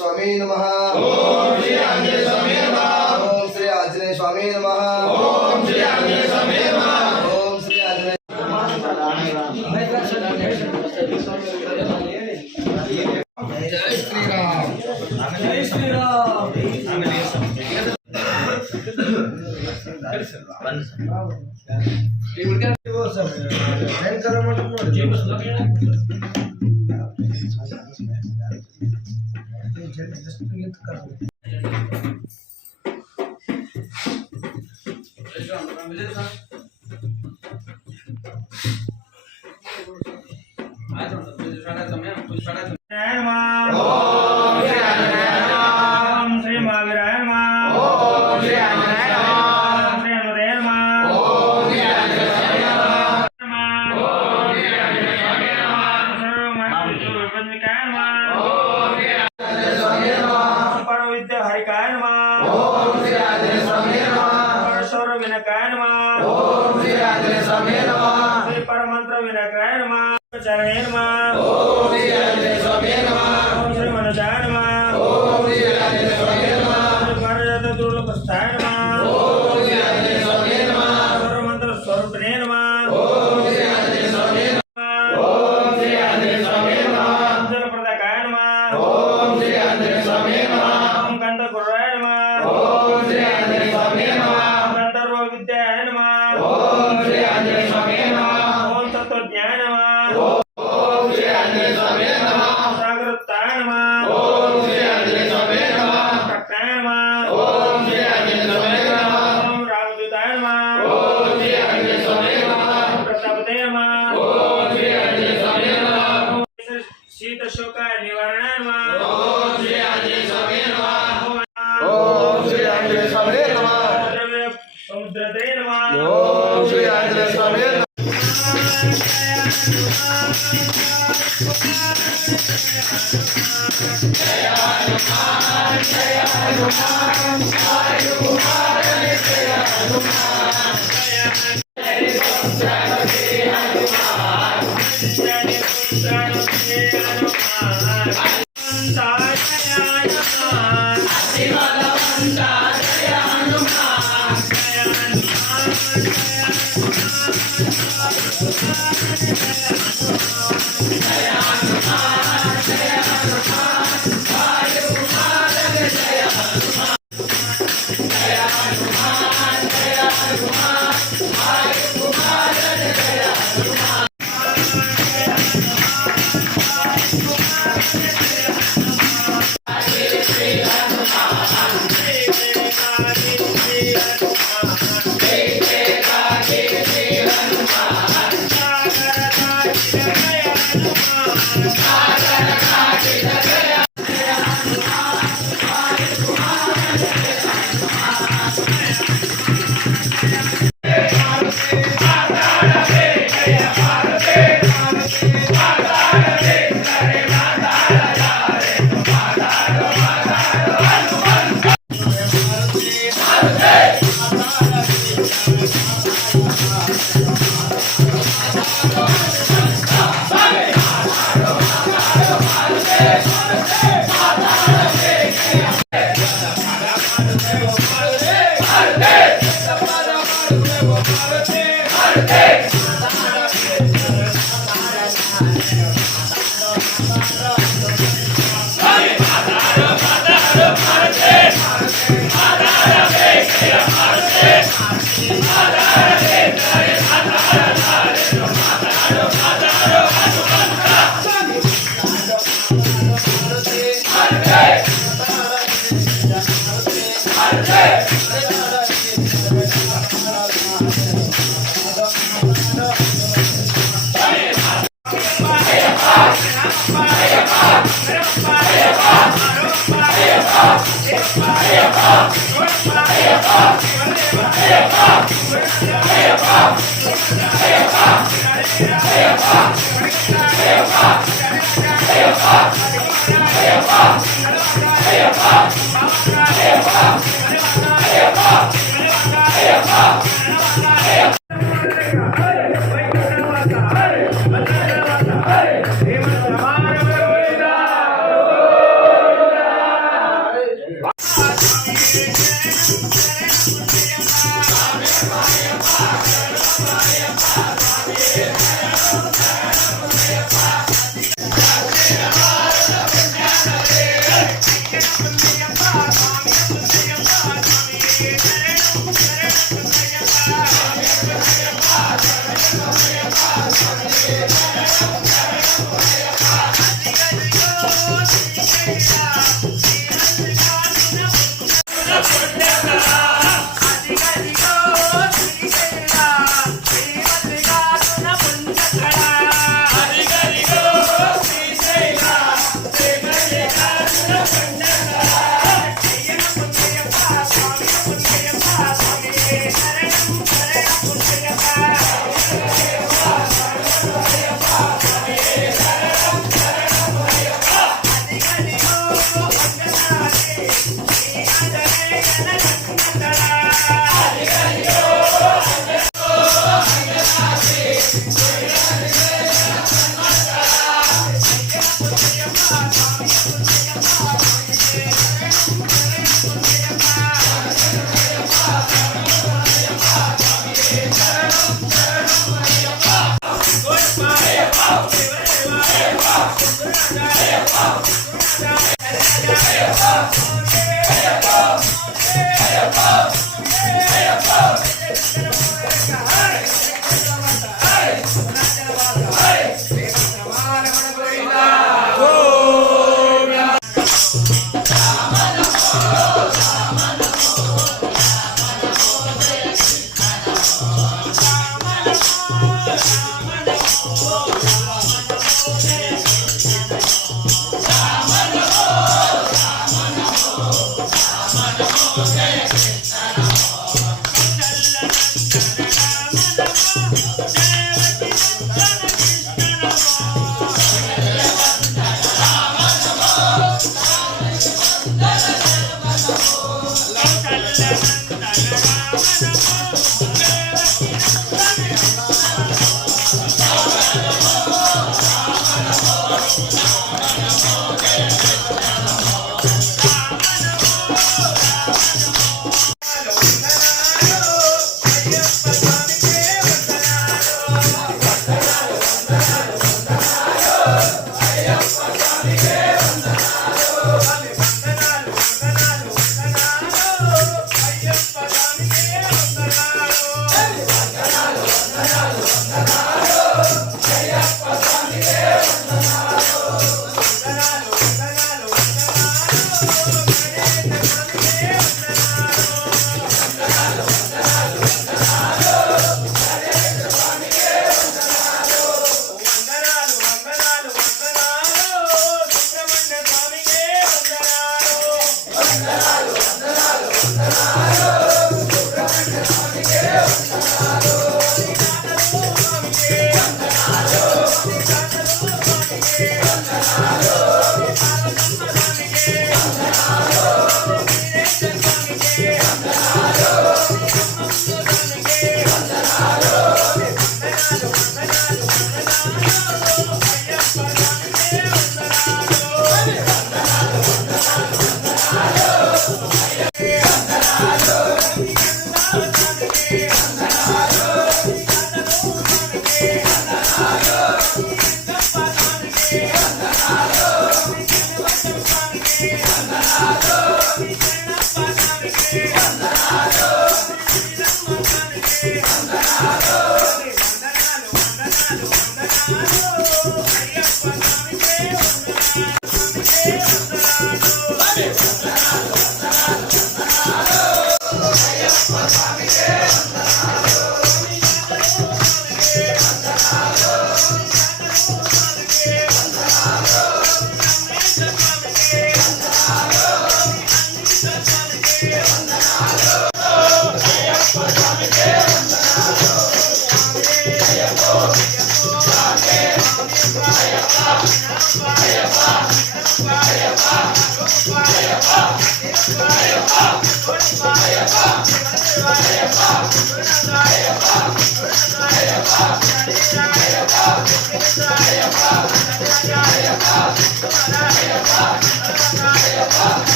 स्वामी नमः। ओम श्री आंजनेय स्वामी नमः। ओम श्री आंजनेय स्वामी नमः। ओम श्री आंजनेय स्वामी नमः। ओम श्री आंजनेय जय श्री राम। जय श्री राम। परमंत्र विनायकाय नमः। चरणे नमः। ओम श्री आंजनेय स्वामी नमः। ओम श्री मनोजाय नमः। ओम श्री आंजनेय स्वामी नमः। परमंत्र दुर्लभस्थाय नमः। ओम श्री आंजनेय स्वामी नमः। परमंत्र स्वरूपने नमः। ओम श्री आंजनेय स्वामी नमः। ओम श्री आंजनेय स्वामी नमः। जल प्रदायकाय नमः। ओम श्री आंजनेय स्वामी नमः। ओम गंध गुरुराय नमः। ओम श्री आंजनेय स्वामी नमः। गंधर्व विद्याय नमः। ओम श्री आंजनेय स्वामी नमः। तत्वज्ञान नमः। ओम श्री आंजनेय स्वामी नमः। सागरताय नमः। ओम श्री आंजनेय स्वामी नमः। प्रज्ञाय नमः। ओम श्री आंजनेय स्वामी नमः। ओम रामदूताय नमः। ओम श्री आंजनेय स्वामी नमः। प्रतापते नमः। ओम श्री आंजनेय स्वामी नमः। शीत शोक निवारणाय नमः। ओम श्री आंजनेय स्वामी नमः। ओम श्री आंजनेय स्वामी नमः। द्रव्य समुद्रते नमः। ओम श्री आंजनेय स्वामी नमः। Mata వందనాలు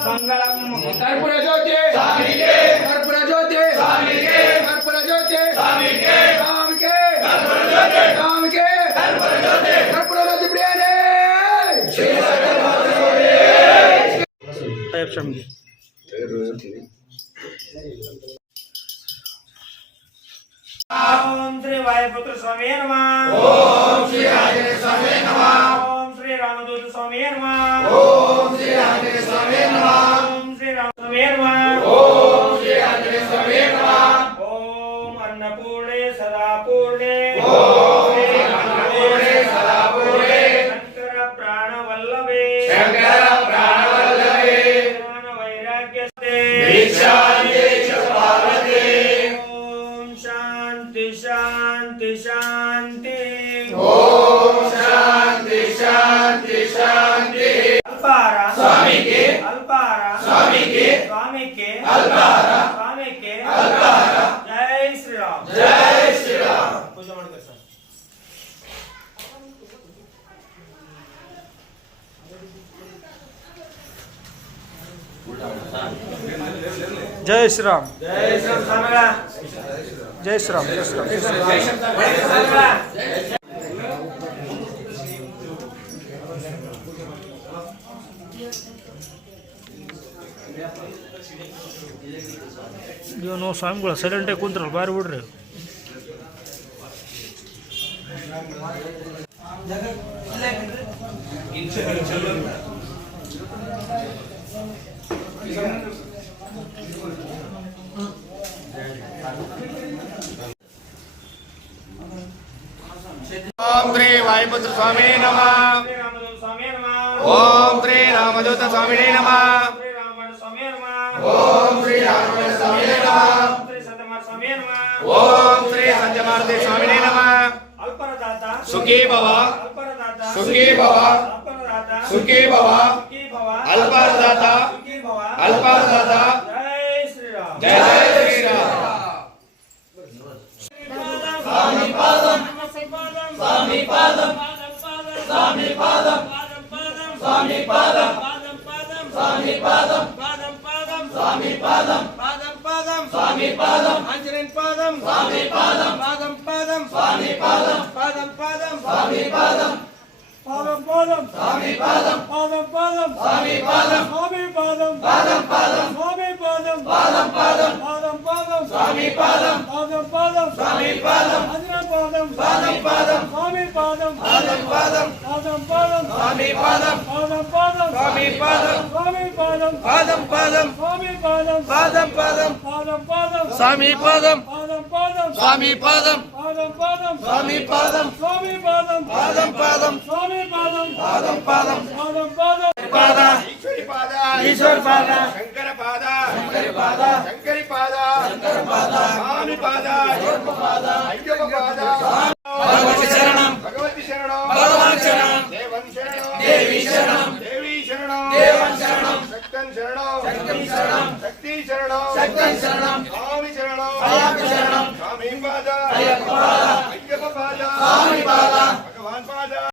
कर्पूर ज्योति स्वामी के कर्पूर ज्योति स्वामी के कर्पूर ज्योति स्वामी के काम के कर्पूर ज्योति काम के कर्पूर ज्योति प्रियने ओम श्री वायुपुत्र स्वामी नमः। ओम श्री आंजनेय स्वामी नमः। ओम श्री रामदूत स्वामी नमः। ओम श्री आंजनेय स्वामी नमः। ओम श्री राम स्वामी नमः। ओम श्री आंजनेय स्वामी नमः। ओम अन्नपूर्णे सदापूर्णे ओम श्री अन्नपूर्णे सदापूर्णे शंकर प्राणवल्लभे शंकर प्राणवल्लभे ज्ञान वैराग्यस्ते भिक्षान्ते च पार्वते ओम शांति शांति शांति ओम शांति शांति शांति अल्पारा स्वामी के अल्पारा स्वामी के स्वामी के अल्पारा स्वामी के अल्पारा जय श्री राम जय श्री राम पूजा ಮಾಡ್ಕೊಳ್ಳಿ ಸರ್ जय श्री राम जय श्री राम ಸ್ವಾಮಿಗಳ जय श्री राम जय श्री राम ಸ್ವಾಮಿಗಳ ಇವನು ಸ್ವಾಮಿಗಳು ಸೈಲೆಂಟಾಗಿ ಕುಂತ್ರಲ್ಲ ಬಾರಿ ಬಿಡ್ರಿ ओम श्री वायुपुत्र स्वामी नमः। ಶ್ರೀ ರಾಮದೂತ ಸ್ವಾಮಿ ನಮಃ ओम श्री रामदूत स्वामी नमः। ಶ್ರೀ ರಾಮಣ್ಣ ಸ್ವಾಮಿ ನಮಃ ओम श्री रामदूत स्वामी नमः। ಶ್ರೀ ಸತ್ಯಮಾರ್ ಸ್ವಾಮಿ ನಮಃ ओम श्री संजमार्ति स्वामी नमः। ಅಲ್ಪರದಾತ सुखी भव ಅಲ್ಪರದಾತ सुखी भव ಅಲ್ಪರದಾತ सुखी भव ಸುಖೀ ಭವ अल्परदाता ಸುಖೀ ಭವ अल्परदाता जय श्री राम जय श्री राम। स्वामी पादम स्वामी पादम स्वामी पादम स्वामी पादम स्वामी पादम स्वामी पादम स्वामी पादम अंजनेय पादम स्वामी पादम स्वामी पादम स्वामी पादम स्वामी पादम स्वामी पादम स्वामी पादम स्वामी पादम स्वामी पादम स्वामी पादम పాదం పాదం పాదం పాదం పాదం స్వామి పాదం పాదం పాదం స్వామి పాదం ఆంజనేయ పాదం పాదం పాదం స్వామి పాదం పాదం పాదం పాదం పాదం స్వామి పాదం పాదం పాదం స్వామి పాదం స్వామి పాదం పాదం పాదం స్వామి పాదం పాదం పాదం పాదం పాదం స్వామి పాదం పాదం పాదం స్వామి పాదం పాదం పాదం స్వామి పాదం స్వామి పాదం పాదం పాదం స్వామి పాదం పాదం పాదం పాదం పాదం పాద ఈశ్వరి పాద ఈశ్వర్ పాద శంకర పాద శంకరి పాద శంకరి పాద శంకర పాద స్వామి పాద పాద అయ్యప్ప పాద భగవతి శరణం భగవతి శరణం భగవాన్ శరణం దేవన్ శరణం దేవి శరణం దేవి శరణం దేవన్ శరణం శక్తన్ శరణం శక్తి శరణం శక్తి శరణం శక్తి శరణం స్వామి శరణం స్వామి శరణం స్వామి పాద అయ్యప్ప పాద అయ్యప్ప పాద స్వామి పాద